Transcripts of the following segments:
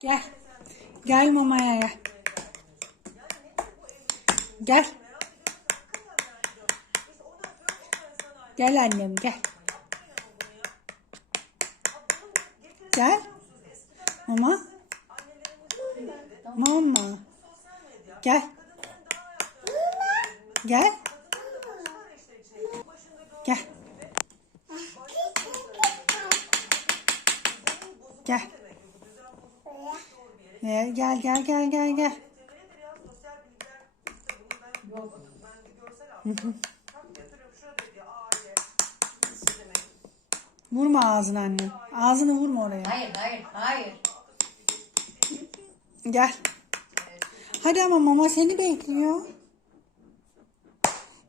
Gel. Gel mamaya gel. Gel. Gel annem gel. Gel. Mama. Mama. Gel. Gel. Gel. Gel. Gel gel gel gel gel gel. Vurma ağzını anne. Ağzını vurma oraya. Hayır hayır hayır. Gel. Hadi ama mama seni bekliyor.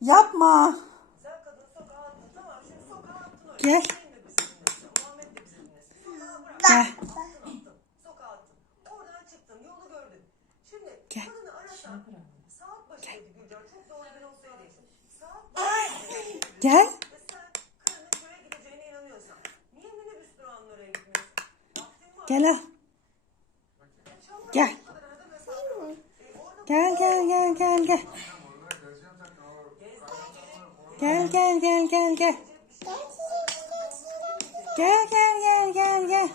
Yapma. Gel. Gel. Saat başıydı Gülcan. Çok doğru noktaya değiştin. Saat başıydı. Gel. Ve sen karının köye gideceğine inanıyorsan niye minibüs durağının oraya gitmiyorsun? Vaktin var. Gel al. Gel. Gel gel gel gel gel. Gel gel gel gel gel. Gel gel gel gel gel.